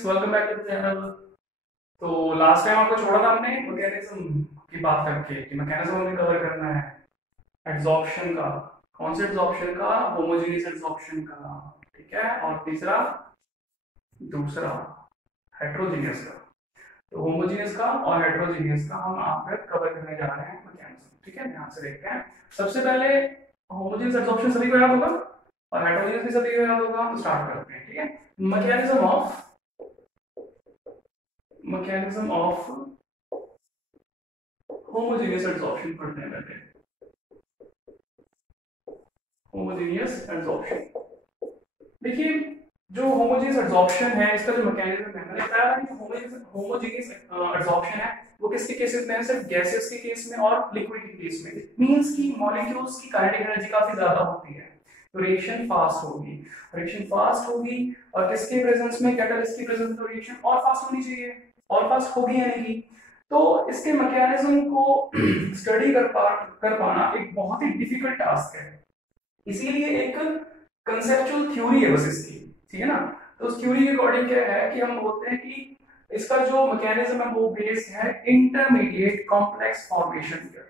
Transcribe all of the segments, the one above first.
Friends, welcome back to the channel. तो last time आपको छोड़ा था हमने मैकेनिज्म की बात करके कि मैकेनिज्म हमें कवर करना है एड्सॉर्प्शन का। कौन से एड्सॉर्प्शन का? होमोजेनियस एड्सॉर्प्शन का। ठीक है। और तीसरा, दूसरा हेट्रोजीनियस का। तो होमोजेनियस का और हेट्रोजीनियस का हम आप पे कवर करने जा रहे हैं मैकेनिज्म। ठीक है, ध्यान से देखते हैं। सबसे पहले होमोजेनियस एड्सॉर्प्शन सभी को याद होगा और हेट्रोजीनियस भी सभी को याद होगा। तो स्टार्ट करते हैं। ठीक है। मैकेनिज्म ऑफ होमोजेनियस एड्सॉर्प्शन पढ़ते हैं पहले। होमोजेनियस एड्सॉर्प्शन देखिए, जो होमोजेनियस एड्सॉर्प्शन है इसका जो मैकेनिज्म है, मैंने बताया था कि होमोजेनियस एड्सॉर्प्शन है वो किसके केसेस में है? सिर्फ गैसेस के केस में और लिक्विड के केस में। इट मींस कि मॉलिक्यूल्स की काइनेटिक एनर्जी काफी ज्यादा होती है तो रिएक्शन फास्ट होगी। रिएक्शन फास्ट होगी और किसके प्रेजेंस में? कैटलिस्ट की प्रेजेंस में रिएक्शन और फास्ट होनी चाहिए, और फास्ट होगी या नहीं। तो इसके मैकेनिज्म को स्टडी कर पाना एक बहुत ही डिफिकल्ट टास्क है। इसीलिए एक कंसेप्चुअल थ्योरी है बस इसकी। ठीक है ना। तो उस थ्योरी के अकॉर्डिंग क्या है कि हम बोलते हैं कि इसका जो मैकेनिज्म है वो बेस्ड है इंटरमीडिएट कॉम्प्लेक्स फॉर्मेशन पर।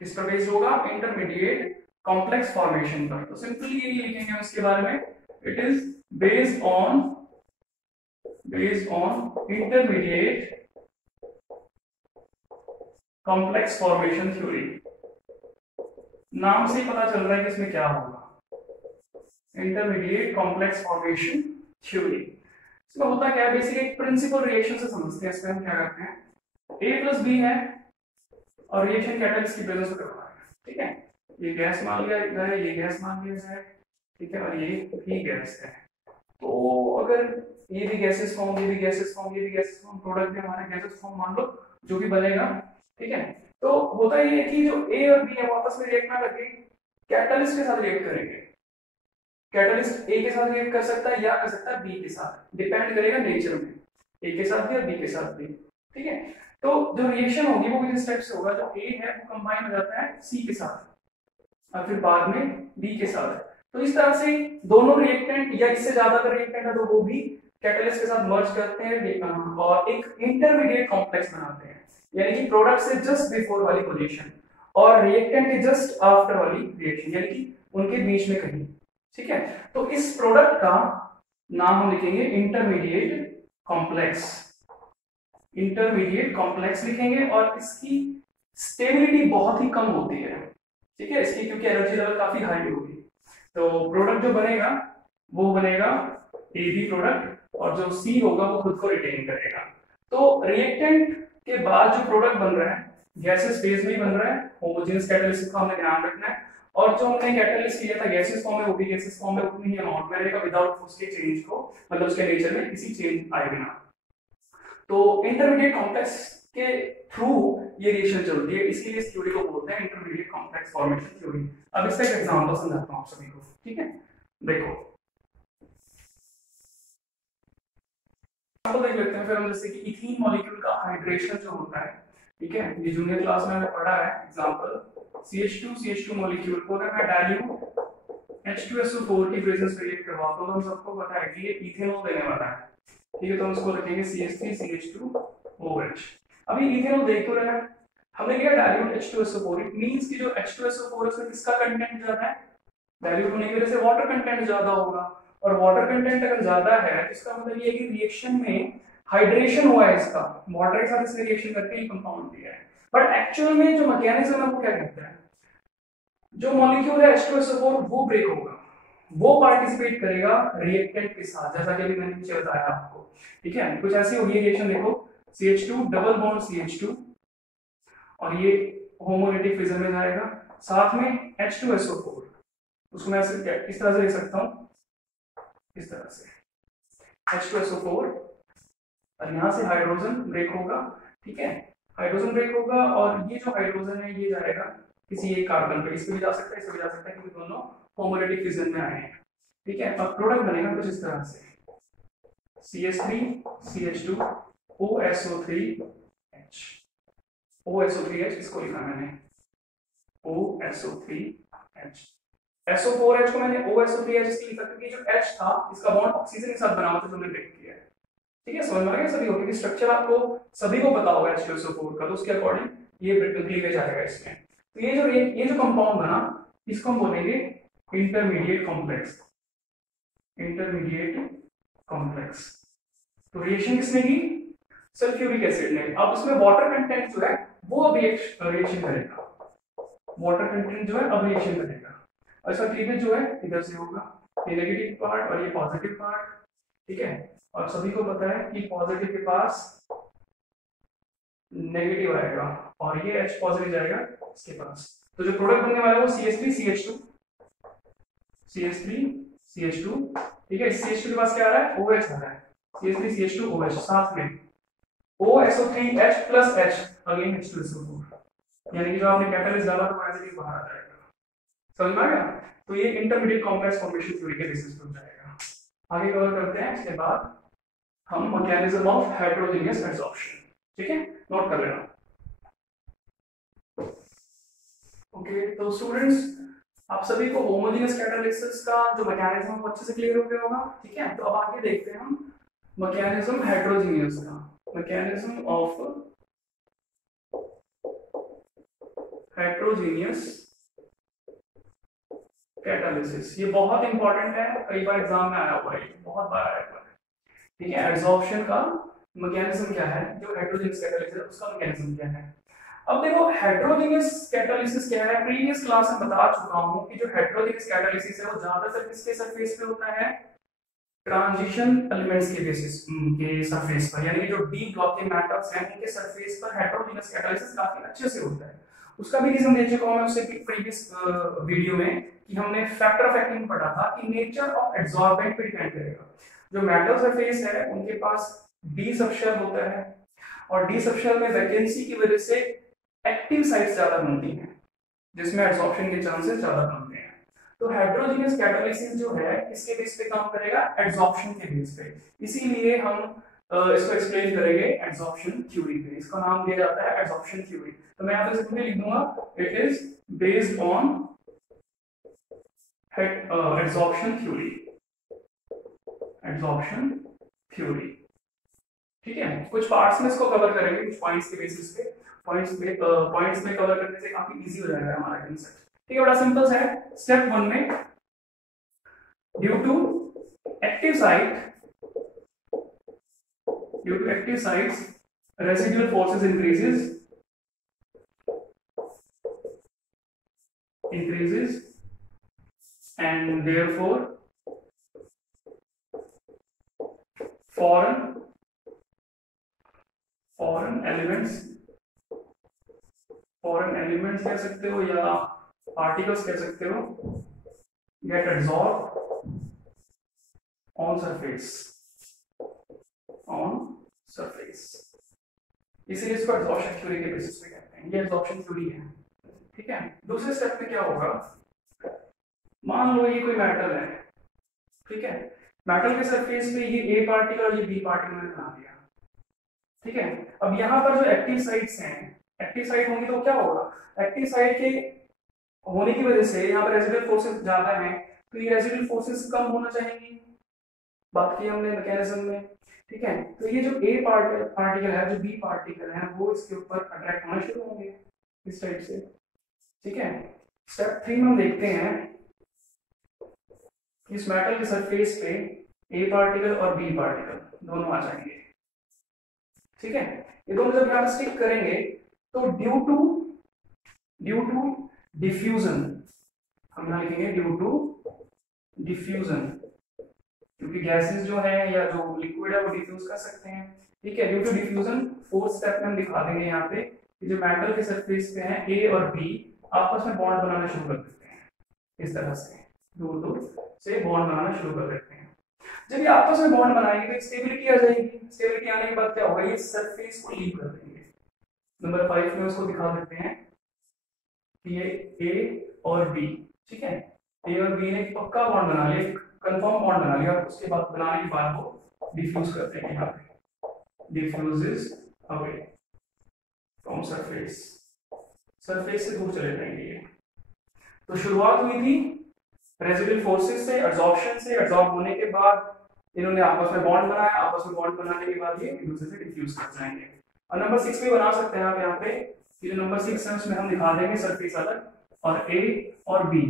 किस पर बेस्ड होगा? इंटरमीडिएट कॉम्प्लेक्स फॉर्मेशन पर। तो सिंपली यही लिखेंगे हम इसके बारे में। It is based on intermediate complex formation theory. नाम से ही पता चल रहा है कि इसमें क्या होगा। Intermediate complex formation theory. इसमें होता क्या है? बेसिकली एक प्रिंसिपल रिएक्शन से समझते हैं। इसमें हम क्या करते हैं, A प्लस बी है और रिएक्शन कैटलिस्ट की प्रेजेंस में करवा रहे हैं। ठीक है। ये गैस मान लिया जाए, ये गैस मान लिया जाए। ठीक है। और ये भी गैस है। तो अगर ये भी गैसेस फॉर्म, ये भी गैसेस फॉर्म, ये भी गैसेस फॉर्म, प्रोडक्ट भी हमारा गैसेस फॉर्म मान लो जो भी बनेगा। ठीक है। तो होता ये है कि जो A और B है वो आपस में रिएक्ट ना करके कैटलिस्ट के साथ रिएक्ट करेंगे। कैटलिस्ट ए के साथ रिएक्ट कर सकता है या कर सकता है बी के साथ, डिपेंड करेगा नेचर में, ए के साथ भी और बी के साथ भी। ठीक है। तो जो रिएक्शन होगी वो किस टाइप से होगा? जो ए है वो कंबाइन हो जाता है सी के साथ और फिर बाद में बी के साथ। तो इस तरह से दोनों रिएक्टेंट या इससे ज्यादा का रिएक्टेंट है तो वो भी कैटलिस्ट के साथ मर्ज करते हैं और एक इंटरमीडिएट कॉम्प्लेक्स बनाते हैं, यानी कि प्रोडक्ट से जस्ट बिफोर वाली पोजीशन और रिएक्टेंट के जस्ट आफ्टर वाली रिएक्शन, यानी कि उनके बीच में कहीं। ठीक है। तो इस प्रोडक्ट का नाम हम लिखेंगे इंटरमीडिएट कॉम्प्लेक्स। इंटरमीडिएट कॉम्प्लेक्स लिखेंगे और इसकी स्टेबिलिटी बहुत ही कम होती है। ठीक है। इसकी क्योंकि एनर्जी लेवल काफी हाई होगी। तो प्रोडक्ट जो बनेगा वो बनेगा ए बी प्रोडक्ट और जो सी होगा वो खुद को रिटेन करेगा। तो रिएक्टेंट के बाद जो प्रोडक्ट बन रहा है गैसेस फेज में ही बन रहा है। होमोजेनियस कैटलिस्ट का हमें ध्यान रखना है। और जो हमने कैटलिस्ट किया था गैसेस फॉर्म में वो भी गैसेस फॉर्म में उतनी ही अमाउंट में रहेगा विदाउट उसके चेंज को, मतलब उसके नेचर में किसी चेंज आए बिना। तो इंटरमीडिएट कॉम्प्लेक्स के थ्रू ये रिएक्शन चलती है, इसलिए इस थ्योरी को बोलते हैं इंटरमीडिएट कॉम्प्लेक्स फॉर्मेशन थ्योरी। अब इसका एक एग्जांपल समझाता हूं आप सभी को। ठीक है। देखो एग्जांपल देख लेते हैं फिर हम, जैसे कि इथीन मॉलिक्यूल का हाइड्रेशन जो होता है। ठीक है। ये जूनियर क्लास में हमने पढ़ा है। एग्जांपल CH2 मॉलिक्यूल को अगर मैं डाइल्यूट H2SO4 की प्रेजेंस में रिएक्ट करवाता हूं तो हम सबको पता है कि ये इथेनॉल देने वाला है। ठीक है। तो हम इसको रखेंगे CH3CH2OH। अभी इथेनॉल देख तो रहा है, हमने लिया डाइल्यूट H2SO4। इट मींस कि जो H2SO4 है उसमें किसका कंटेंट ज्यादा है? डाइल्यूट होने की वजह से वाटर कंटेंट ज्यादा होगा। और वाटर कंटेंट अगर ज्यादा है तो इसका मतलब ये है कि रिएक्शन में हाइड्रेशन हुआ है इसका, वाटर के साथ इसने रिएक्शन करके ये कंपाउंड दिया है। बट एक्चुअल में जो मैकेनिज्म है वो क्या कहता है? जो मॉलिक्यूल है H2SO4 वो ब्रेक होगा, वो पार्टिसिपेट करेगा रिएक्टेंट के साथ, जैसा कि अभी मैंने नीचे बताया आपको। ठीक है। कुछ ऐसी होगी रिएक्शन, देखो CH2 डबल बॉन्ड CH2 और ये होमोलिटिक फिजन में जाएगा, साथ में H2SO4। उसको मैं इस तरह से लिख सकता हूं, इस तरह से H2SO4 और यहां से हाइड्रोजन ब्रेक होगा। ठीक है। हाइड्रोजन ब्रेक होगा और ये जो हाइड्रोजन है ये जाएगा किसी एक कार्बन पे, इस पे भी जा सकता है, इस पे भी जा सकता है, क्योंकि दोनों होमोलिटिक फिजन में आए हैं। ठीक है। अब प्रोडक्ट बनेगा कुछ इस तरह से CH3CH2 OSO3H। OSO3H इसको लिखा मैंने OSO3H। SO4H को मैंने OSO3H इसलिए लिखा क्योंकि जो H था इसका बॉन्ड ऑक्सीजन के साथ बना हुआ था जो हमने ब्रेक किया है। ठीक है, समझ में आ गया सभी को, क्योंकि स्ट्रक्चर आपको सभी को पता होगा H2SO4 का, तो उसके अकॉर्डिंग ये क्लीवेज आएगा इसमें। तो ये जो कंपाउंड बना इसको हम बोलेंगे इंटरमीडिएट कॉम्प्लेक्स, इंटरमीडिएट कॉम्प्लेक्स। तो रिएक्शन किसने की, सल्फ्यूरिक एसिड ने। अब उसमें वाटर कंटेंट जो है वो अब रिएक्शन करेगा, वाटर कंटेंट जो है अब रिएक्शन करेगा, और इसका क्लीवेज जो है इधर से होगा, ये नेगेटिव पार्ट और ये पॉजिटिव पार्ट, ठीक है। और सभी को पता है कि पॉजिटिव के पास नेगेटिव आएगा और ये H पॉजिटिव जाएगा इसके पास। तो जो प्रोडक्ट बनने वाला है वो CH3CH2, CH3CH2, ठीक है। CH2 के पास क्या आ रहा है, OH आ रहा है, CH3CH2OH, साथ में OSO3H plus H again H2SO4, यानी कि जो आपने कैटलिस्ट डाला तो एज इट इज बाहर आ जाएगा, समझ में आ गया। तो ये इंटरमीडिएट कॉम्प्लेक्स फॉर्मेशन थ्योरी के बेसिस पर जाएगा। आगे कवर करते हैं, इसके बाद हम मैकेनिज्म ऑफ हेटेरोजेनियस एडसॉर्प्शन, ठीक है, नोट कर लेना। ओके, तो स्टूडेंट्स आप सभी को होमोजेनियस कैटालिसिस का जो मैकेनिज्म है वो अच्छे से क्लियर हो गया होगा, ठीक है। तो अब आगे देखते हैं हम मैकेनिज्म हेटेरोजेनियस का, मैकेनिज्म ऑफ हेटेरोजेनियस कैटालिसिस। ये बहुत इंपॉर्टेंट है, कई बार एग्जाम में आया हुआ है, बहुत बार आया हुआ है, ठीक है। एडसॉर्प्शन का मैकेनिज्म क्या है, जो हेटेरोजेनियस कैटालिसिस उसका मैकेनिज्म क्या है। अब देखो हेटेरोजेनियस कैटालिसिस क्या है, प्रीवियस क्लास में बता चुका हूं कि जो हेटेरोजेनियस कैटालिसिस है वो ज्यादातर किसके सरफेस पे होता है, ट्रांजिशन एलिमेंट्स के बेसिस के सरफेस पर, यानी जो डी ब्लॉक के मेटल्स हैं उनके सरफेस पर हेटेरोजेनियस कैटालिसिस काफी अच्छे से होता है। उसका भी रीजन दे चुका हूं मैं उससे प्रीवियस वीडियो में कि हमने फैक्टर ऑफ एक्टिंग पढ़ा था कि नेचर ऑफ एडसॉर्बेंट पे डिपेंड करेगा। जो मेटल सरफेस है उनके पास डी सबशेल होता है और डी सबशेल में वैकेंसी की वजह से एक्टिव साइट्स ज्यादा बनती हैं जिसमें एडसॉर्प्शन के चांसेस ज्यादा बनते हैं। तो हेटेरोजेनियस कैटालिसिस जो है किसके बेस पे काम करेगा, एडसॉर्प्शन के बेस पे, इसीलिए हम इसको एक्सप्लेन करेंगे एडसॉर्प्शन थ्योरी पे, इसका नाम दिया जाता है एडसॉर्प्शन थ्योरी। तो मैं यहां पे सिंपली लिख दूंगा it is based on adsorption theory, adsorption theory, ठीक है। कुछ पार्ट्स में इसको कवर करेंगे, कुछ पॉइंट्स के बेसिस पे, पॉइंट्स में कवर करने से काफी इजी हो जाएगा हमारा कंसेप्ट, ठीक है। बड़ा सिंपल है। स्टेप 1 में due to active sites residual forces increases and therefore foreign elements कह सकते हो या पार्टिकल्स कह सकते हो, get adsorbed on surface, इसीलिए इसको एडसॉर्प्शन थ्योरी के बेसिस पे कहते हैं, ये एडसॉर्प्शन थ्योरी है, ठीक है। दूसरे स्टेप में क्या होगा, मान लो ये कोई मेटल है, ठीक है, मेटल के सरफेस पे ये ए पार्टिकल और ये बी पार्टिकल मैंने बना दिया, ठीक है। अब यहाँ पर जो एक्टिव साइट्स हैं, एक्टिव साइट होंगी तो क्या होगा, एक्टिव साइट के होने की वजह से यहाँ पर रेसिडुअल फोर्सेस ज्यादा हैं, तो ये रेसिडुअल फोर्सेस कम होना चाहिए, बात की हमने मैकेनिज्म में, ठीक है। तो ये जो ए पार्टिकल है, जो बी पार्टिकल है, वो इसके ऊपर अट्रैक्ट होना शुरू होंगे इस टाइप से, ठीक है। स्टेप 3 में हम देखते हैं इस मेटल के सरफेस पे ए पार्टिकल और बी पार्टिकल दोनों आ जाएंगे, ठीक है। ये दोनों जब यहाँ स्टिक करेंगे तो ड्यू टू डिफ्यूजन, हम यहाँ लिखेंगे ड्यू टू डिफ्यूजन, क्योंकि गैसेस जो है या जो लिक्विड है वो डिफ्यूज कर सकते हैं, ठीक है। Due to diffusion 4th step में हम दिखा देंगे यहाँ पे कि जो मेटल के सरफेस पे है ए और बी आपस में बॉन्ड बनाना शुरू कर देते हैं, इस तरह से दूर दूर से बॉन्ड बनाना शुरू कर देते हैं। जब ये आपस में बॉन्ड बनाएंगे तो स्टेबिलिटी आ जाएगी, स्टेबिलिटी आने के बाद क्या होगा, ये सरफेस को लीव कर देंगे। नंबर 5 में उसको दिखा देते हैं कि ये ए और बी, ठीक है, ए और बी ने पक्का बॉन्ड बना लिया, कंफर्म बॉन्ड बना लिया, उसके बाद बनाने के बाद वो डिफ्यूज करते हैं, यहाँ पे diffuses away from surface, surface से दूर चले जाएंगे ये। तो शुरुआत हुई थी रेसिडुअल फोर्सेस से, एडसॉर्प्शन से, एडसॉर्ब होने के बाद इन्होंने आपस में बॉन्ड बनाया, आपस में बॉन्ड बनाने के बाद ये एक दूसरे से डिफ्यूज कर जाएंगे। और नंबर 6 भी बना सकते हैं आप यहाँ पे, ये जो नंबर 6 है उसमें हम दिखा देंगे सरफेस अलग और ए और बी।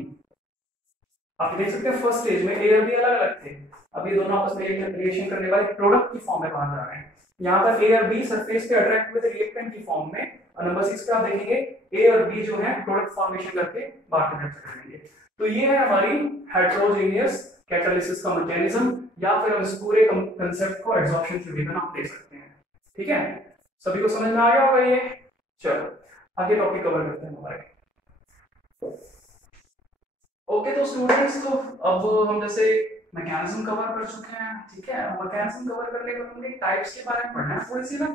आप देख सकते हैं फर्स्ट स्टेज में ए और बी अलग अलग थे, अब ये दोनों आपस में रिएक्शन करने वाले प्रोडक्ट की फॉर्म में बाहर जा रहे हैं। यहाँ पर ए और बी सरफेस पे अट्रैक्ट हुए थे रिएक्टेंट की फॉर्म में, और नंबर 6 पे आप देखेंगे ए और बी जो है प्रोडक्ट फॉर्मेशन करके बाहर कंडक्ट करेंगे। तो ये है हमारी हेटेरोजेनियस कैटालिसिस का मैकेनिज्म, या फिर हम इस पूरे कंसेप्ट को एडसॉर्प्शन थ्योरी का नाम दे सकते हैं। ठीक है, सभी को समझ में आ गया होगा ये। चलो आगे टॉपिक कवर करते हैं हमारे। ओके तो स्टूडेंट्स, तो अब हम जैसे मैकेनिज्म कवर कर चुके हैं, ठीक है। मैकेनिज्म कवर करने के बाद हमने टाइप्स के बारे में पढ़ना है, थोड़ी सी ना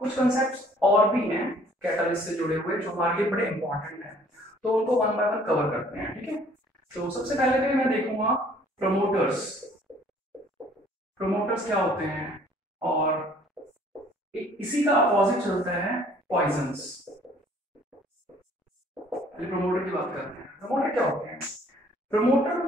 कुछ कंसेप्ट्स और भी हैं कैटालिस्ट से जुड़े हुए जो हमारे लिए बड़े इंपॉर्टेंट हैं, तो उनको वन बाय वन कवर करते हैं। ठीक है, तो सबसे पहले तो मैं देखूंगा प्रमोटर्स। प्रमोटर्स क्या होते हैं, और इसी का अपोजिट चलता है पॉइजन्स। प्रमोटर की बात करते हैं। प्रमोटर क्या होते हैं? प्रमोटर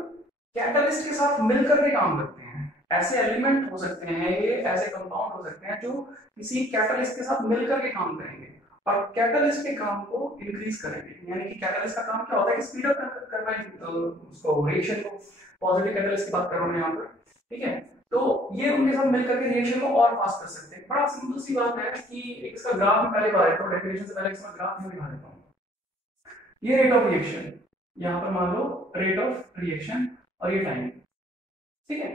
कैटालिस्ट के साथ मिलकर के काम करते हैं। ऐसे एलिमेंट हो सकते हैं, ये ऐसे कंपाउंड हो सकते हैं जो किसी कैटालिस्ट के साथ मिलकर के काम करेंगे और कैटालिस्ट के काम को इंक्रीज करेंगे। यानी कि कैटालिस्ट का काम क्या होता है कि स्पीड अप करना उसको रिएक्शन को। पॉजिटिव कैटालिस्ट की बात कर रहा हूं यहाँ पर, ठीक है। तो ये उनके साथ मिलकर के रिएक्शन को और फास्ट कर सकते हैं। बड़ा सिंपल सी बात है कि इसका ग्राफ में पहले बता देता हूँ, डेफिनेशन से पहले इसका ग्राफ में दिखा देता हूँ। ये रेट ऑफ रिएक्शन, यहाँ पर मान लो रेट ऑफ रिएक्शन और ये टाइम, ठीक है।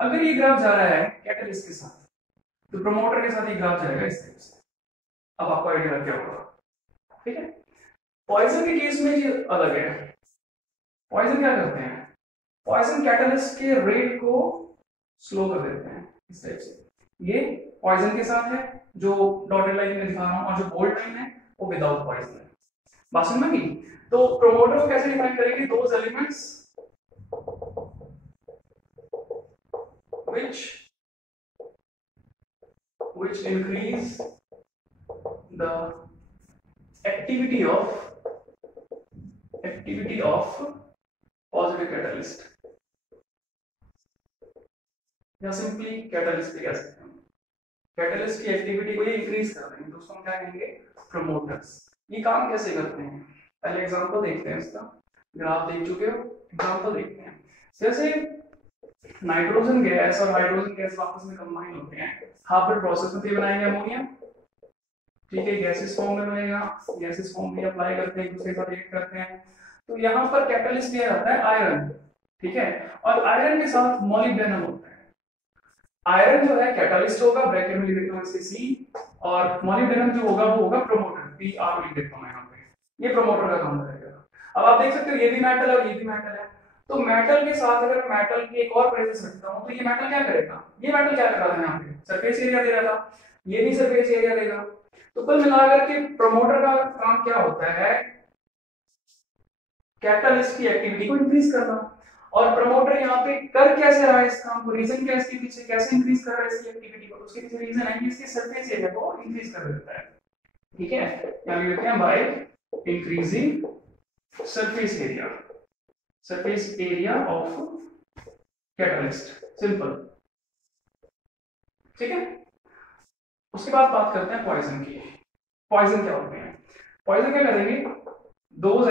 अगर ये ग्राफ जा रहा है कैटालिस्ट के साथ, तो प्रमोटर के साथ ये ग्राफ जाएगा इस तरह से। अब आपको आइडिया लग गया होगा, ठीक है। पॉइजन के केस में ये अलग है। पॉइजन क्या करते हैं? पॉइजन कैटालिस्ट के रेट को स्लो कर देते हैं इस टाइप से। ये पॉइजन के साथ है जो डॉटेड लाइन में दिखा रहा हूं, और जो बोल्ड लाइन है वो विदाउट पॉइजन है। बात समझ में आई? तो प्रोमोटर को कैसे डिफाइन करेंगे? Those elements which increase the activity of positive catalyst, या सिंपली कैटालिस्ट भी कह सकते हैं। कैटालिस्ट की एक्टिविटी को ये इंक्रीज कर रहे हैं, तो उसको हम क्या कहेंगे? प्रमोटर्स। ये काम कैसे करते हैं? पहले एग्जांपल देखते हैं इसका। ग्राफ देख चुके हो, एग्जांपल देखते हैं। जैसे नाइट्रोजन गैस और हाइड्रोजन गैस आपस में कंबाइन होते हैं, हार्बर प्रोसेस में बनाएंगे अमोनिया, ठीक है। गैसेस फॉर्म में बनेगा, गैसेस फॉर्म में अप्लाई करते हैं, एक दूसरे के साथ रिएक्ट करते हैं। तो यहाँ पर कैटालिस्ट ये रहता है आयरन, ठीक है। और आयरन के साथ मॉलिब्डेनम होता है। आयरन जो है कैटालिस्ट होगा, ब्रैकेट में लिख देता हूं इसके सी, और मॉलिब्डेनम जो होगा वो होगा प्रमोटर, पी आर लिख देता हूं मैं यहाँ पे। ये प्रमोटर का काम करेगा। अब आप देख सकते हो ये भी मेटल और ये भी मेटल है, तो मेटल के साथ अगर मेटल की एक और प्रेजेंस रखता हूं तो ये मेटल क्या करेगा? ये मेटल क्या कर रहा था यहाँ पे? सरफेस एरिया दे रहा था, ये भी सरफेस एरिया देगा। तो कुल मिलाकर के प्रमोटर का काम क्या होता है? कैटालिस्ट की एक्टिविटी को इंक्रीज करना। और प्रमोटर यहाँ पे कर कैसे रहा है इस काम को? रीजन क्या है इसके पीछे? कैसे इंक्रीज कर रहा है इसकी एक्टिविटी को? उसके पीछे रीजन है कि इसके सरफेस एरिया को इंक्रीज कर देता है, ठीक है। यहाँ लिखते हैं by increasing surface area, surface area of catalyst, simple, ठीक है। उसके बाद बात करते हैं पॉइजन की। पॉइजन क्या होते हैं? पॉइजन क्या करेंगे? दोज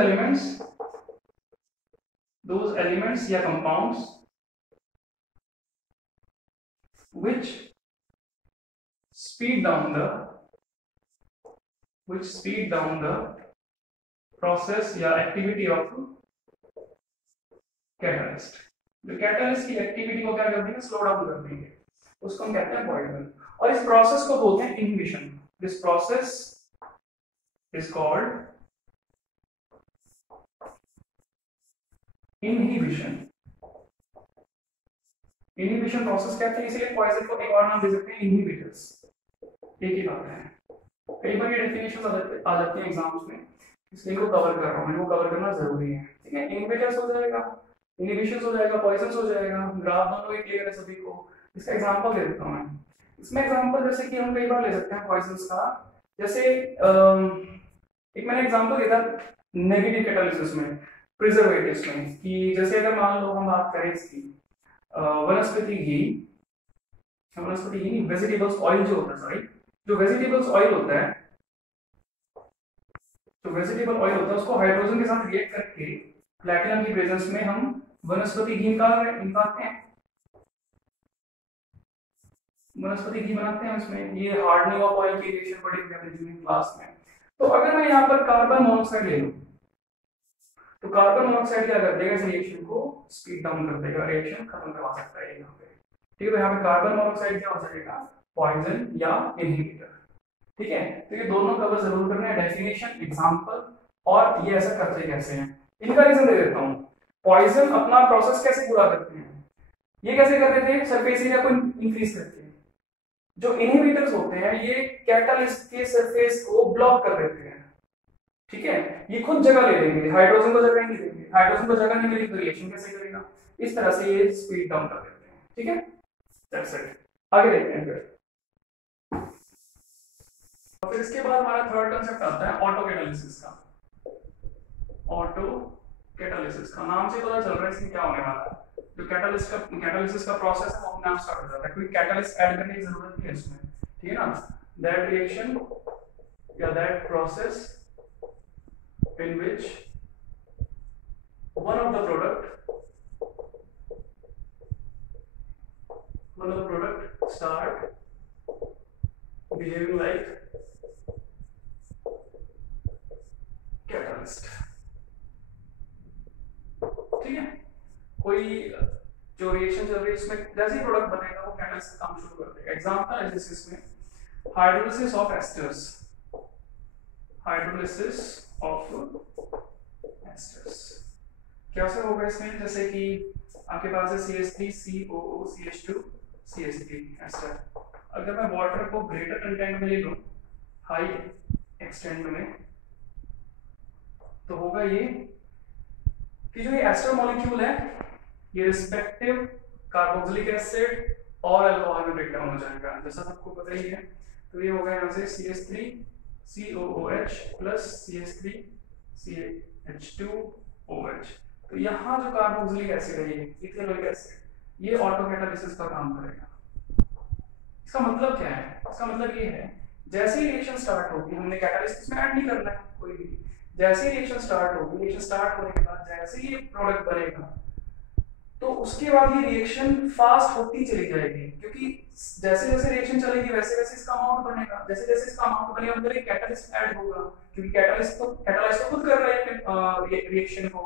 एलिमेंट्स या compounds which speed down the process या activity of कैटालिस्ट। जो कैटालिस्ट की एक्टिविटी को क्या कर देंगे? स्लो डाउन कर देंगे, उसको हम कहते हैं पॉइजन। और इस प्रोसेस को बोलते हैं inhibition. This process is called inhibition. Inhibition process कहते हैं, इसलिए पॉइजन को एक और नाम दे सकते हैं इनहिबिटर्स। एक ही बात है, कई बार ये डेफिनेशंस आ जाती हैं एग्जाम्स में, इसलिए इनको कवर कर रहा हूं, इनको कवर करना जरूरी है, ठीक है। इनहिबिटर्स हो जाएगा, इनहिबिशंस हो जाएगा, पॉइजन्स हो जाएगा। ग्राफ दोनों ही क्लियर है सभी को। इसका एग्जांपल दे देता हूं मैं। इसमें एग्जांपल जैसे कि हम कई बार ले सकते हैं पॉइजन्स का, जैसे एक मैंने एग्जांपल दिया था नेगेटिव कैटालिसिस में, प्रिजर्वेटिव्स में, कि जैसे अगर मान लो हम बात करें इसकी, वनस्पति घी, वनस्पति घी नहीं, वेजिटेबल्स ऑयल जो होता है, सॉरी, जो वेजिटेबल्स ऑयल होता है, तो वेजिटेबल ऑयल होता है उसको हाइड्रोजन के साथ रिएक्ट करके प्लैटिनम की प्रेजेंस में हम वनस्पति घी निकालते हैं, वनस्पति घी बनाते हैं उसमें। ये हार्डनिंग ऑफ ऑयल की रिएक्शन पढ़ी हुई है जूनियर क्लास में। तो अगर मैं यहाँ पर कार्बन मोनोऑक्साइड ले लूं तो कार्बन मोनोऑक्साइड क्या कर देगा, इस रिएक्शन को स्पीड डाउन कर देगा, रिएक्शन खत्म करवा सकता है यहाँ पे। ठीक है, तो यहाँ पे कार्बन मोनोऑक्साइड क्या हो जाएगा, पॉइजन या इनहिबिटर। ठीक है, तो ये दोनों कवर जरूर करना है, डेफिनेशन, एग्जांपल, और ये ऐसा करते कैसे हैं। इनका रीजन दे देता हूँ। पॉइजन अपना प्रोसेस कैसे पूरा करते हैं, ये कैसे कर देते हैं, सरफेस एरिया को इंक्रीज करके। जो इनहिबिटर्स होते हैं ये कैटलिस्ट के सरफेस को ब्लॉक कर देते हैं। ठीक है, ये खुद जगह ले लेंगे, हाइड्रोजन को जगह नहीं देंगे, हाइड्रोजन को जगह नहीं मिलेगी तो रिएक्शन कैसे करेगा, इस तरह से ये स्पीड डाउन कर देते हैं। ठीक है, दैट्स इट। आगे देखते हैं फिर इसके बाद हमारा थर्ड कांसेप्ट आता है ऑटो कैटालिसिस का। ऑटो कैटालिसिस का नाम से पता चल रहा है इसमें क्या होने वाला है। जो कैटालिसिस का प्रोसेस है वो अपने आप स्टार्ट हो जाता है, कोई कैटालिस्ट ऐड करने की जरूरत नहीं है इसमें। ठीक है ना, दैट रिएक्शन या that process in which one of the product start behaving like catalyst। ठीक है, कोई जो रिएक्शन चल रही है उसमें जैसे ही प्रोडक्ट बनेगा वो कैटालिस्ट काम शुरू कर देगा। एग्जांपल है जैसे इसमें hydrolysis of esters, hydrolysis of esters कैसे होगा इसमें, जैसे कि आपके पास है CH3 COO CH2 CH3 ester. अगर मैं वाटर को ग्रेटर कंटेंट में ले लूं, हाई एक्सटेंट में, तो होगा ये कि जो ये एस्टर मॉलिक्यूल है ये रिस्पेक्टिव कार्बोक्सिलिक एसिड और अल्कोहल में ब्रेक डाउन हो जाएगा, जैसा सबको पता ही है। तो ये होगा यहाँ से CH3 COOH plus CH3 CH2OH। तो यहाँ जो कार्बोक्सिलिक एसिड है, ये इथेनोइक एसिड, ये ऑटो कैटालिसिस का काम करेगा। इसका मतलब क्या है, इसका मतलब ये है जैसे ही रिएक्शन स्टार्ट होगी, हमने कैटालिस्ट इसमें ऐड नहीं करना है कोई भी, जैसे ही रिएक्शन स्टार्ट होगी, रिएक्शन स्टार्ट होने के बाद जैसे ही प्रोडक्ट बनेगा तो उसके बाद ये रिएक्शन फास्ट होती चली जाएगी, क्योंकि जैसे जैसे रिएक्शन चलेगी वैसे वैसे इसका अमाउंट बनेगा, जैसे जैसे इसका अमाउंट बनेगा अंदर एक कैटालिस्ट ऐड होगा, क्योंकि कैटालिस्ट तो खुद कर रहा है रिएक्शन को।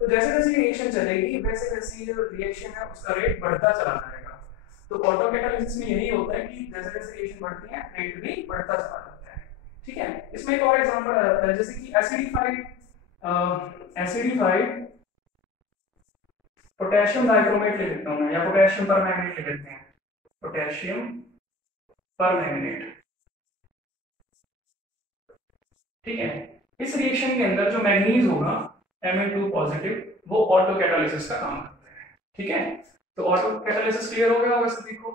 तो जैसे जैसे रिएक्शन चलेगी वैसे वैसे जो रिएक्शन है उसका रेट बढ़ता चला जाएगा। तो ऑटो कैटालिसिस में यही होता है कि जैसे जैसे रिएक्शन बढ़ती है रेट भी बढ़ता चला जाता है। ठीक है, इसमें एक और एग्जांपल आ जाता है, जैसे कि एसिडिफाइड पोटेशियम डाइक्रोमेट ले लेता हूं मैं, या पोटेशियम परमैंगनेट ले लेते हैं, पोटेशियम परमैंगनेट। ठीक है, इस रिएक्शन के अंदर जो मैग्नीज होगा Mn2 पॉजिटिव, वो ऑटो कैटालिसिस का काम करता है। ठीक है, तो ऑटो कैटालिसिस क्लियर हो गया होगा सभी को।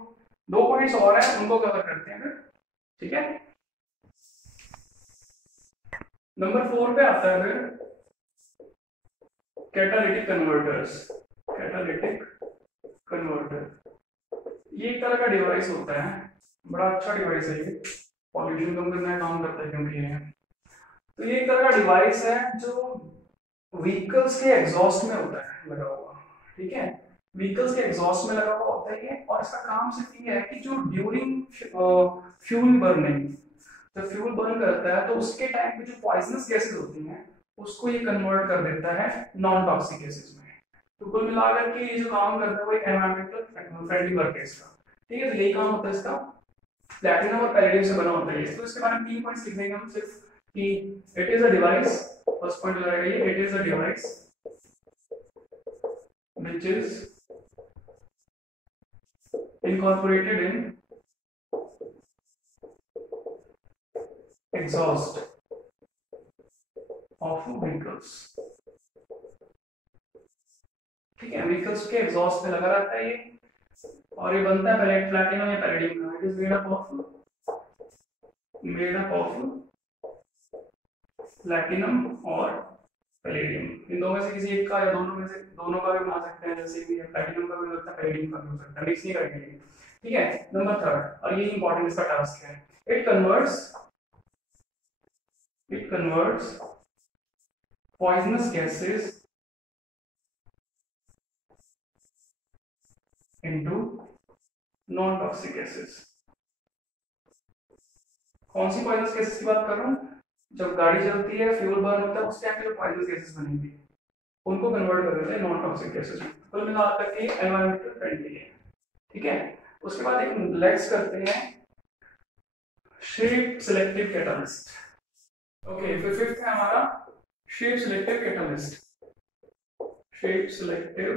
2 पॉइंट्स और हैं उनको कवर करते हैं फिर। ठीक है, नंबर 4 पे आता है फिर कैटालिटिक कन्वर्टर्स। कैटालिटिक कन्वर्टर ये एक तरह का डिवाइस होता है, बड़ा अच्छा डिवाइस है ये, पॉल्यूशन कम करने का काम करता है क्योंकि ये, तो ये एक तरह का डिवाइस है जो व्हीकल्स के एग्जॉस्ट में होता है लगा हुआ। ठीक है, व्हीकल्स के एग्जॉस्ट में लगा हुआ होता है ये, और इसका काम सिर्फ ये है कि जो ड्यूरिंग फ्यूल बर्निंग, जब फ्यूल बर्न करता है तो उसके टाइम पे जो पॉइजनस गैसेस होती हैं उसको ये कन्वर्ट कर देता है नॉन टॉक्सिक गैसेस में। तो कुल मिलाकर के ये जो काम करता है वो एक एनवायरमेंटल फ्रेंडली वर्क है इसका। ठीक है, तो यही काम होता है इसका, प्लैटिनम और पैलेडियम से बना होता है ये। तो इसके बारे में 3 पॉइंट्स लिख देंगे हम सिर्फ कि it is a device, first point लगाएगा ये, it is a device which is incorporated in exhaust of vehicles। ठीक है, व्हीकल्स के एग्जॉस्ट में लगा रहता है ये, और ये बनता है पहले प्लैटिनम या पैलेडियम का। It is made up of platinum और पैलेडियम। इन दो में से किसी एक का या दोनों में से दोनों का भी बना सकते हैं, जैसे कि प्लैटिनम का भी हो सकता है, पैलेडियम का भी हो सकता है, मिक्स नहीं करेंगे। ठीक है, नंबर थर्ड, और ये इंपॉर्टेंट इसका टास्क है, it converts poisonous gases into non toxic gases. कौन सी पॉइजनस गैसेस की बात कर रहा हूँ? जब गाड़ी चलती है, फ्यूल बर्न होता है, उस टाइम पे जो पॉइजनस गैसेस बनेंगी उनको कन्वर्ट कर देते हैं नॉन टॉक्सिक गैसेस में। कुल मिलाकर के एनवायरमेंटल फ्रेंडली है। ठीक है, उसके बाद एक नेक्स्ट करते हैं शेप सिलेक्टिव कैटलिस्ट। ओके, फिर फिफ्थ है हमारा shape selective catalyst. Shape selective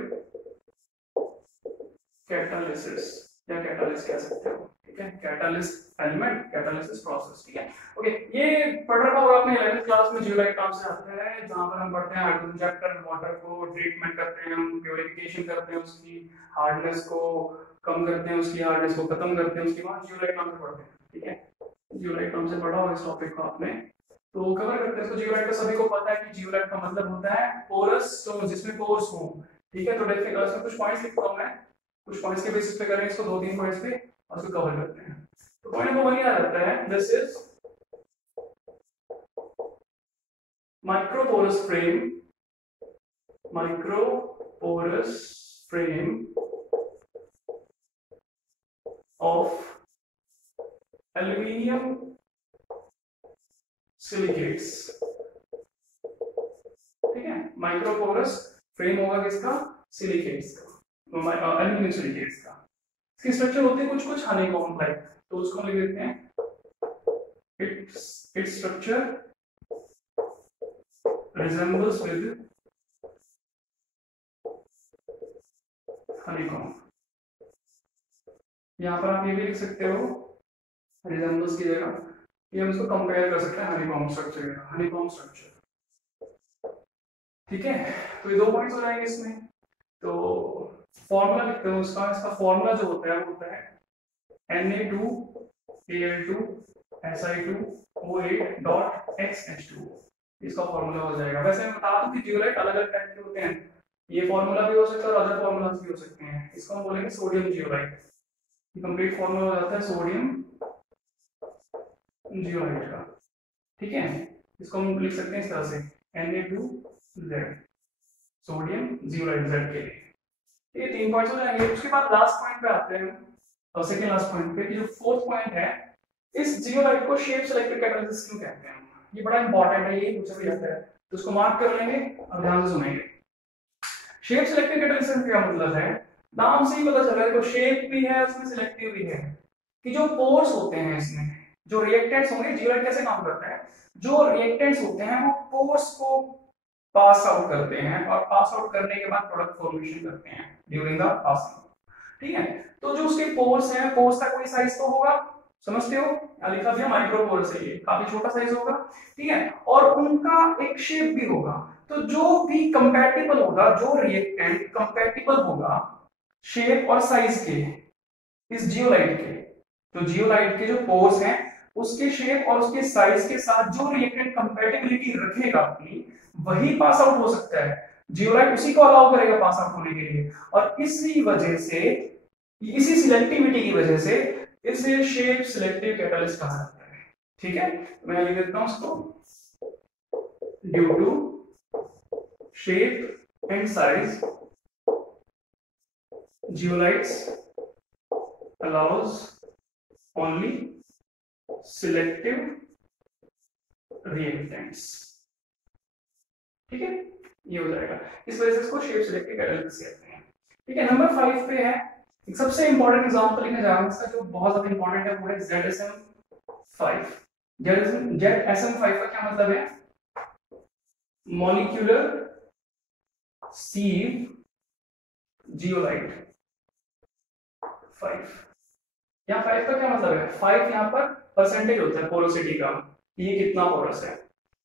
catalysis या कैटालिस्ट कह सकते हो। ठीक है, कैटालिस्ट एलिमेंट, कैटालिसिस प्रोसेस। ठीक है, ओके, ये पढ़ रखा होगा आपने 11th क्लास में, जियोलाइट नाम से आता है, जहां पर हम पढ़ते हैं हाइड्रोजन चैप्टर, वाटर को ट्रीटमेंट करते हैं, हम प्योरिफिकेशन करते हैं, उसकी हार्डनेस को कम करते हैं, उसकी हार्डनेस को खत्म करते हैं, उसके बाद जियोलाइट नाम से पढ़ते हैं। ठीक है, जियोलाइट नाम से पढ़ा होगा इस टॉपिक को आपने, तो कवर करते हैं इसको। जियोलाइट का सभी को पता है कि जियोलाइट का मतलब होता है पोरस स्टोन, जिसमें पोर्स हो। ठीक है, तो डेफिनेटली कुछ पॉइंट्स लिखता हूं मैं, कुछ पॉइंट्स के बेसिस पे करें इसको, 2-3 पॉइंट्स पे और उसको कवर करते हैं। तो पॉइंट नंबर 1 ये आ जाता है, this is microporous frame of aluminium silicates. ठीक है, माइक्रोपोरस फ्रेम होगा किसका? सिलिकेट्स का, एल्यूमिनियम सिलिकेट्स का। इसकी स्ट्रक्चर होती है कुछ कुछ हनीकॉम्ब टाइप, तो उसको हम लिख देते हैं its structure resembles with honeycomb. यहां पर आप ये भी लिख सकते हो रिजेंबल्स की जगह, ये हम इसको कंपेयर कर सकते हैं हनीकॉम्ब स्ट्रक्चर के साथ, हनीकॉम्ब स्ट्रक्चर। ठीक है, तो ये 2 पॉइंट्स हो जाएंगे इसमें। तो फॉर्मूला लिखते हैं उसका, इसका फॉर्मूला जो होता है वो होता है Na2Al2Si2O8.XH2। इसका फॉर्मूला हो जाएगा। वैसे मैं बता दूं कि जियोलाइट अलग अलग टाइप के होते हैं, ये फॉर्मूला भी हो सकता है और अदर फॉर्मूलास भी हो सकते हैं। इसको हम बोलेंगे सोडियम जियोलाइट। ये कंप्लीट फॉर्मूला हो जाता है सोडियम जियोलाइट का। ठीक है, इसको हम लिख सकते हैं इस तरह से Na2Z, सोडियम जियोलाइट Z के लिए। ये 3 पॉइंट्स हो जाएंगे। उसके बाद लास्ट पॉइंट पे आते हैं, और सेकंड लास्ट पॉइंट पे, कि जो फोर्थ पॉइंट है, इस जियोलाइट को शेप सिलेक्टिव कैटालिसिस क्यों कहते हैं? ये बड़ा इंपॉर्टेंट है, ये पूछा भी जाता है, तो इसको मार्क कर लेंगे और ध्यान से सुनेंगे। शेप सिलेक्टिव कैटालिसिस का क्या मतलब है? नाम से ही पता चल रहा है, देखो शेप भी है उसमें, सिलेक्टिव भी है, कि जो पोर्स होते हैं इसमें, जो रिएक्टेंट्स होंगे, जियोलाइट कैसे काम करता है, जो रिएक्टेंट्स होते हैं वो पोर्स को पास आउट करते हैं, और पास आउट करने के बाद प्रोडक्ट फॉर्मेशन करते हैं ड्यूरिंग द पासिंग। ठीक है, तो जो उसके पोर्स हैं, पोर्स का कोई साइज तो होगा, समझते हो, लिखा भी है माइक्रोपोरस है, ये काफी छोटा साइज होगा। ठीक है, और उनका एक शेप भी होगा। तो जो भी कंपैटिबल होगा, जो रिएक्टेंट कंपैटिबल होगा शेप और साइज के इस जियोलाइट के, तो जियोलाइट के जो पोर्स हैं उसके शेप और उसके साइज के साथ जो रिएक्टेंट कंपैटिबिलिटी रखेगा अपनी, वही पास आउट हो सकता है। जियोलाइट उसी को अलाउ करेगा पास आउट होने के लिए, और इसी वजह से, इसी सिलेक्टिविटी की वजह से इसे शेप सिलेक्टिव कैटालिस्ट कहा जाता है। ठीक है, तो मैं लिख देता हूं उसको, due to shape and size zeolites allows only selective reactants। ठीक है, ये हो जाएगा, इस वजह से इसको शेप सिलेक्टिव कैटालिसिस कहते हैं। ठीक है, नंबर 5 पे है एक सबसे इंपॉर्टेंट एग्जांपल लिखने जा रहा हूं इसका, जो बहुत ज्यादा इंपॉर्टेंट है, वो है ZSM5। ZSM5 का क्या मतलब है? Molecular sieve zeolite 5। यहाँ 5 का क्या मतलब है? 5 यहाँ पर परसेंटेज होता है पोरोसिटी का, ये कितना पोरस है।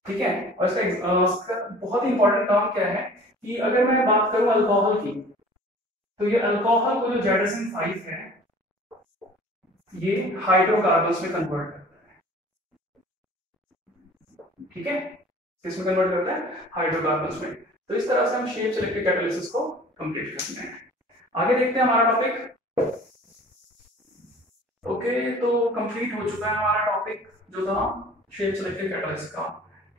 ठीक है, और इसका बहुत ही इंपॉर्टेंट काम क्या है कि अगर मैं बात करूं अल्कोहल की, तो ये अल्कोहल को जो ZSM5 है, ये हाइड्रोकार्बन्स में कन्वर्ट करता है। ठीक है, किसमें कन्वर्ट करते हैं, हाइड्रोकार्बन्स में। तो इस तरह से हम शेप सिलेक्टिव कैटालिसिस को कंप्लीट करते हैं। आगे देखते हैं हमारा टॉपिक। ओके, तो कंप्लीट हो चुका है हमारा टॉपिक जो था शेप सिलेक्टिव कैटालिसिस का।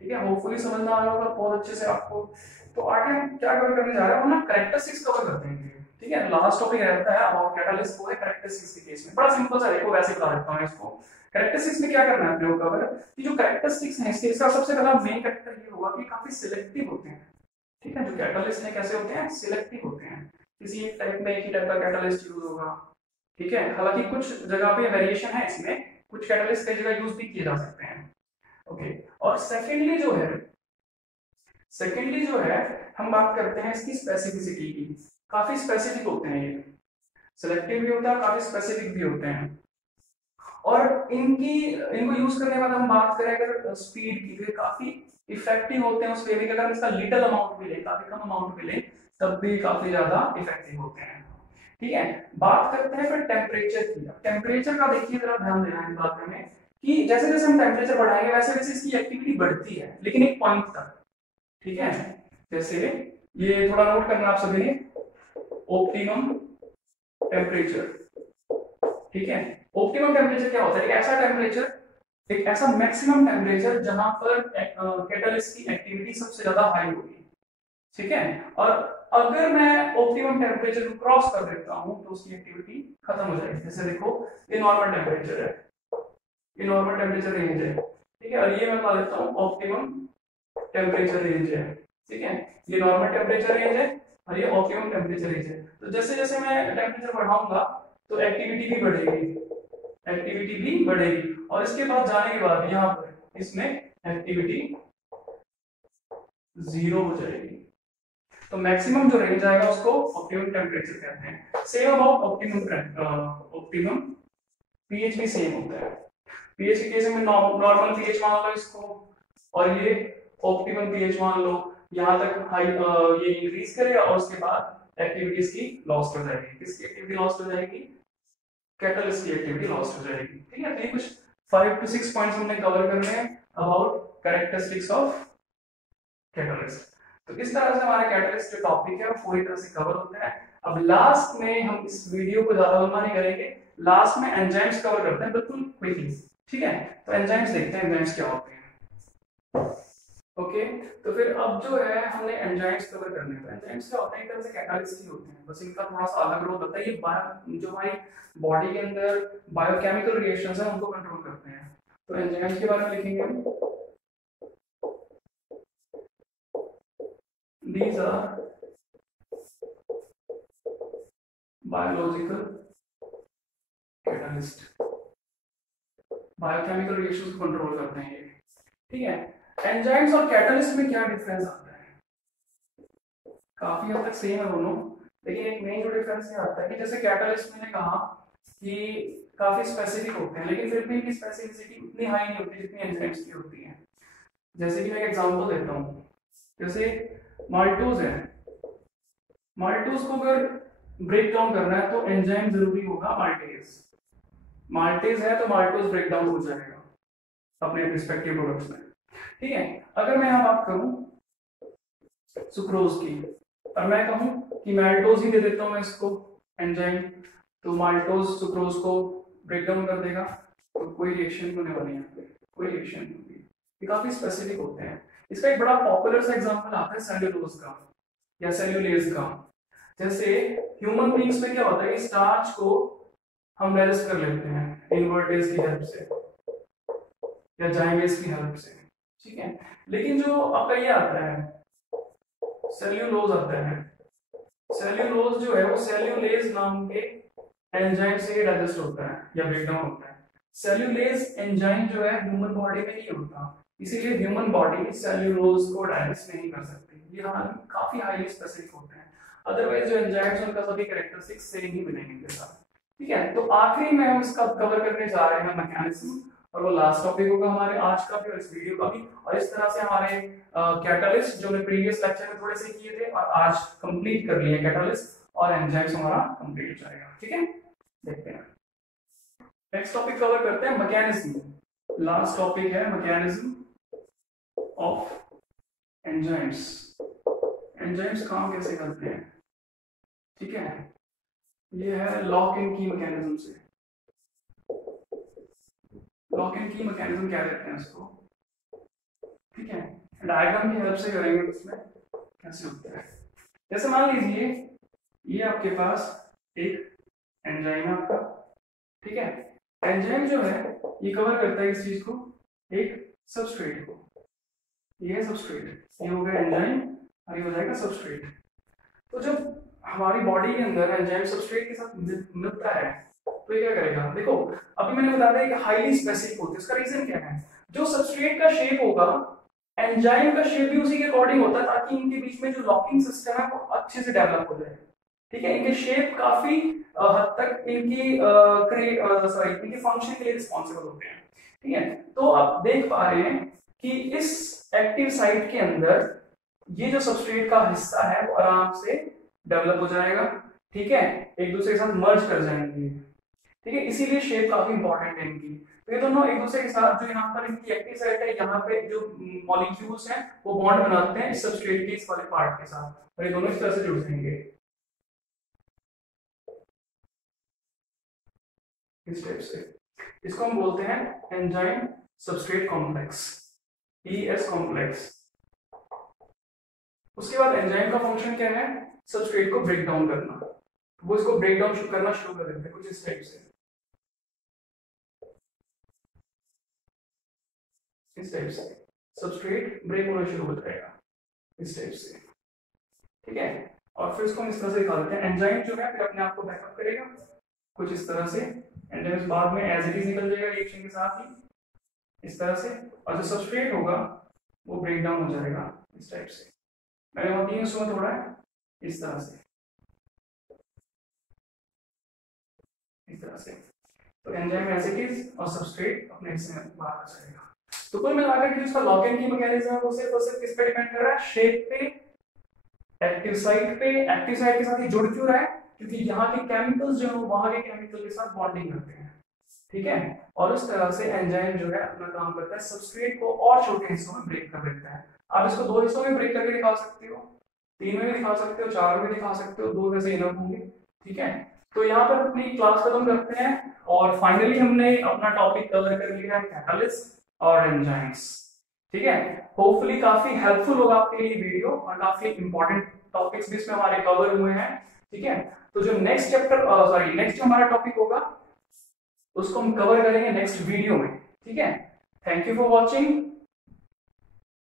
ठीक है, होपफुली समझ में आ रहा होगा बहुत अच्छे से आपको। तो आगे हम क्या कवर करने जा रहे हैं, हम ना कैरेक्टरिस्टिक्स कवर करते हैं। ठीक है, लास्ट टॉपिक रहता है अबाउट कैटालिसिस को कैरेक्टरिस्टिक्स के केस में। बड़ा सिंपल सा, देखो वैसे बता देता हूं इसको। कैरेक्टरिस्टिक्स में क्या करना है अपने को कवर, कि जो कैरेक्टरिस्टिक्स हैं इसका सबसे पहला मेन कैरेक्टर ये होगा कि काफी सिलेक्टिव होते हैं। ठीक है, जो कैटालिस्ट है कैसे होते हैं, सिलेक्टिव होते हैं। किसी एक टाइप में एक ही टाइप का कैटालिस्ट यूज होगा। ठीक है, हालांकि कुछ जगह पे वेरिएशन है इसमें, कुछ कैटालिस्ट कई जगह यूज भी किए जा सकते हैं। ओके, और सेकेंडली जो है हम बात करते हैं इसकी स्पेसिफिसिटी की। काफी स्पेसिफिक होते हैं ये, सिलेक्टिव भी होता है, काफी स्पेसिफिक भी होते हैं। और इनको यूज करने के बाद हम बात करें अगर स्पीड की, तो काफी इफेक्टिव होते हैं उस वे में। अगर इसका लिटिल अमाउंट भी ले, काफी कम अमाउंट भी ले, तब भी काफी ज्यादा इफेक्टिव होते हैं। ठीक है, बात करते हैं फिर टेम्परेचर की। टेम्परेचर का देखिए जरा ध्यान देना है इस बात में कि जैसे जैसे हम टेम्परेचर बढ़ाएंगे वैसे वैसे इसकी एक्टिविटी बढ़ती है, लेकिन एक पॉइंट तक। ठीक है, जैसे ये थोड़ा नोट करना आप सभी ने, ऑप्टिमम टेम्परेचर। ठीक है, ऑप्टिमम टेम्परेचर क्या होता है, एक ऐसा टेम्परेचर, एक ऐसा मैक्सिमम टेम्परेचर जहां पर कैटालिस्ट की एक्टिविटी सबसे ज्यादा हाई होगी। ठीक है, और अगर मैं ऑप्टिमम टेम्परेचर को क्रॉस कर देता हूं तो उसकी एक्टिविटी खत्म हो जाएगी। जैसे देखो ये नॉर्मल टेम्परेचर है, ये नॉर्मल टेम्परेचर रेंज है। ठीक है, और ये मैं बता देता हूं ऑप्टिमम टेम्परेचर रेंज है। ठीक है, ये नॉर्मल टेम्परेचर रेंज है और ये ऑप्टिमम टेम्परेचर रेंज है। तो जैसे जैसे मैं टेम्परेचर बढ़ाऊंगा तो एक्टिविटी भी बढ़ेगी, एक्टिविटी भी बढ़ेगी, और इसके बाद जाने के बाद यहाँ पर इसमें एक्टिविटी 0 हो जाएगी। तो मैक्सिमम जो रेंज आएगा उसको ऑप्टिमम टेम्परेचर कहते हैं। सेम अबाउट ऑप्टिमम पीएच भी सेम होता है। पीएच के केस में नॉर्मल पीएच मान लो इसको, और ये ऑप्टिमम पीएच मान लो। यहाँ तक हाई ये इंक्रीज करेगा और उसके बाद एक्टिविटीज की लॉस्ट हो जाएगी। किसकी एक्टिविटी लॉस्ट हो जाएगी, कैटलिस्ट की एक्टिविटी लॉस्ट हो जाएगी। ठीक है, तो ये कुछ 5 to 6 पॉइंट्स हमने कवर करने हैं अबाउट कैरेक्टरिस्टिक्स ऑफ कैटलिस्ट। तो इस तरह से हमारा कैटलिस्ट जो टॉपिक है वो पूरी तरह से कवर होता है। अब लास्ट में हम इस वीडियो को ज्यादा लंबा नहीं करेंगे, लास्ट में एंजाइम्स कवर करते हैं बिल्कुल क्विकली। ठीक है, तो एंजाइम्स देखते हैं एंजाइम्स क्या होते हैं। ओके, तो फिर अब जो है हमने एंजाइम्स कवर करने हैं। तो एंजाइम्स क्या होते हैं, एक तरह से कैटालिस्ट ही होते हैं, बस इनका थोड़ा सा अलग रोल होता है। ये जो हमारी बॉडी के अंदर बायोकेमिकल रिएक्शंस हैं उनको कंट्रोल करते हैं। तो एंजाइम्स के बारे में लिखेंगे हम, these are biological catalyst, biochemical reactions को कंट्रोल करते हैं ये। ठीक है, एंजाइम्स और कैटलिस्ट में क्या डिफरेंस आता है, काफी हद तक सेम है दोनों, लेकिन एक मेन जो डिफरेंस ये आता है कि जैसे कैटलिस्ट मैंने कहा कि काफी स्पेसिफिक होते हैं, लेकिन फिर भी इनकी स्पेसिफिसिटी उतनी हाई नहीं होती जितनी एंजाइम्स की होती है। जैसे कि मैं एक एग्जांपल देता हूँ, जैसे माल्टोज है, माल्टोज को अगर ब्रेक डाउन करना है तो एंजाइम जरूरी होगा माल्टेज। माल्टेज है तो माल्टोज ब्रेक डाउन हो जाएगा अपने रिस्पेक्टिव प्रोडक्ट्स में। ठीक है, अगर मैं यहाँ बात करूं सुक्रोज की और मैं कहूं कि माल्टोज ही दे देता हूं मैं इसको एंजाइम, तो माल्टोज सुक्रोज को ब्रेक डाउन कर देगा, तो कोई रिएक्शन होने वाली है, कोई रिएक्शन नहीं होगी। ये काफी स्पेसिफिक होते हैं। इसका एक बड़ा पॉपुलर सा एग्जांपल आता है सेल्यूलोज का या सेल्यूलेज का। जैसे ह्यूमन बींग्स में क्या होता है कि स्टार्च को हम डाइजेस्ट कर लेते हैं इन्वर्टेज की हेल्प से या जाइमेज की हेल्प से। ठीक है, लेकिन जो आपका ये आता है सेल्यूलोज आता है, सेल्यूलोज जो है वो सेल्यूलेज नाम के एंजाइम से डाइजेस्ट होता है या ब्रेक डाउन होता है। सेल्यूलेज एंजाइम जो है ह्यूमन बॉडी में नहीं होता, इसीलिए ह्यूमन बॉडी सेल्यूलोज को डाइजेस्ट नहीं कर सकती। ये काफी हाईली स्पेसिफिक होते हैं, अदरवाइज जो एंजाइम्स उनका सभी कैरेक्टरिस्टिक्स सेम ही मिलेंगे इनके साथ। ठीक है, तो आखिरी में हम इसका कवर करने जा रहे हैं मैकेनिज्म, और वो लास्ट टॉपिक होगा हमारे आज का भी और इस वीडियो का भी। और इस तरह से हमारे कैटालिस्ट जो हमने प्रीवियस लेक्चर में थोड़े से किए थे और आज कंप्लीट कर लिए कैटालिस्ट, और एंजाइम्स हमारा कंप्लीट हो जाएगा। ठीक है, देखते हैं नेक्स्ट टॉपिक कवर करते हैं मैकेनिज्म। लास्ट टॉपिक है मैकेनिज्म ऑफ एंजाइम्स, एंजाइम्स काम कैसे करते हैं, ठीक है, ये है लॉक इन की मैकेनिज्म से। लॉक इन की मैकेनिज्म क्या कहते हैं इसको, ठीक है, डायग्राम की हेल्प से करेंगे उसमें कैसे होता है। जैसे मान लीजिए ये आपके पास एक एंजाइम है आपका, ठीक है, एंजाइम जो है ये कवर करता है इस चीज को, एक सबस्ट्रेट को, ये है सबस्ट्रेट, ये हो गया एंजाइम और ये हो जाएगा सबस्ट्रेट। तो जब हमारी बॉडी के अंदर एंजाइम सबस्ट्रेट के साथ मिलता है तो ये क्या करेगा, देखो अभी मैंने बता दिया कि हाईली स्पेसिफिक होते हैं, इसका रीजन क्या है, जो सबस्ट्रेट का शेप होगा एंजाइम का शेप भी उसी के अकॉर्डिंग होता है, ताकि इनके बीच में जो लॉकिंग सिस्टम है वो अच्छे से डेवलप हो जाए, ठीक है, इनके शेप काफी हद तक इनकी इनके फंक्शन के लिए रिस्पॉन्सिबल होते हैं, ठीक है। तो आप देख पा रहे हैं कि इस एक्टिव साइट के अंदर ये जो सबस्ट्रेट का हिस्सा है वो आराम से डेवलप हो जाएगा, ठीक है, एक दूसरे के साथ मर्ज कर जाएंगे, ठीक है, इसीलिए शेप काफी इंपॉर्टेंट है इनकी। तो ये दोनों एक दूसरे के साथ, जो यहाँ पर इनकी एक्टिव साइट है, यहाँ पे जो मॉलिक्यूल्स हैं वो बॉन्ड बनाते हैं इस सबस्ट्रेट के इस वाले पार्ट के साथ, और ये दोनों इस तरह से जुड़ जाएंगे इस टाइप से। इसको हम बोलते हैं enzyme substrate complex, ES complex. उसके बाद एंजाइम का फंक्शन क्या है, सबस्ट्रेट को ब्रेक डाउन करना, वो इसको ब्रेक डाउन करना शुरू कर देते हैं कुछ इस टाइप से, इस टाइप से सबस्ट्रेट ब्रेक होना शुरू हो जाएगा इस टाइप से, ठीक है, और फिर इसको हम इस तरह से दिखा देते हैं। एंजाइम जो है फिर अपने आप को बैकअप करेगा कुछ इस तरह से, एंजाइम बाद में एज इट इज निकल जाएगा रिएक्शन के साथ ही इस तरह से, और जो सबस्ट्रेट होगा वो ब्रेक डाउन हो जाएगा इस टाइप से। मैंने वहां 3 हिस्सों में तोड़ा है इस तरह से, इस तरह से। तो एंजाइम एज इट इज और सबस्ट्रेट अपने हिस्से में बाहर आ जाएगा। तो कुल मिलाकर के इसका लॉक इन की मैकेनिज्म है वो सिर्फ और सिर्फ किस पे डिपेंड कर रहा है, शेप पे, एक्टिव साइट पे। एक्टिव साइट के साथ ये जुड़ क्यों रहा है, क्योंकि यहाँ के केमिकल्स जो है वहां के केमिकल के साथ बॉन्डिंग करते हैं, ठीक है, और इस तरह से एंजाइम जो है अपना काम करता है, सबस्ट्रेट को और छोटे हिस्सों में ब्रेक कर देता है। आप इसको 2 हिस्सों में ब्रेक करके दिखा सकते हो, 3 में भी दिखा सकते हो, 4 में भी दिखा सकते हो, 2 वैसे इनफ होंगे, ठीक है। तो यहाँ पर अपनी क्लास खत्म करते हैं और फाइनली हमने अपना टॉपिक कवर कर लिया है कैटालिस्ट और एंजाइम्स, ठीक है। होपफुली काफी हेल्पफुल होगा आपके लिए वीडियो और काफी इंपॉर्टेंट टॉपिक्स भी इसमें हमारे कवर हुए हैं, ठीक है। तो जो नेक्स्ट चैप्टर नेक्स्ट जो हमारा टॉपिक होगा उसको हम कवर करेंगे नेक्स्ट वीडियो में, ठीक है। Thank you for watching.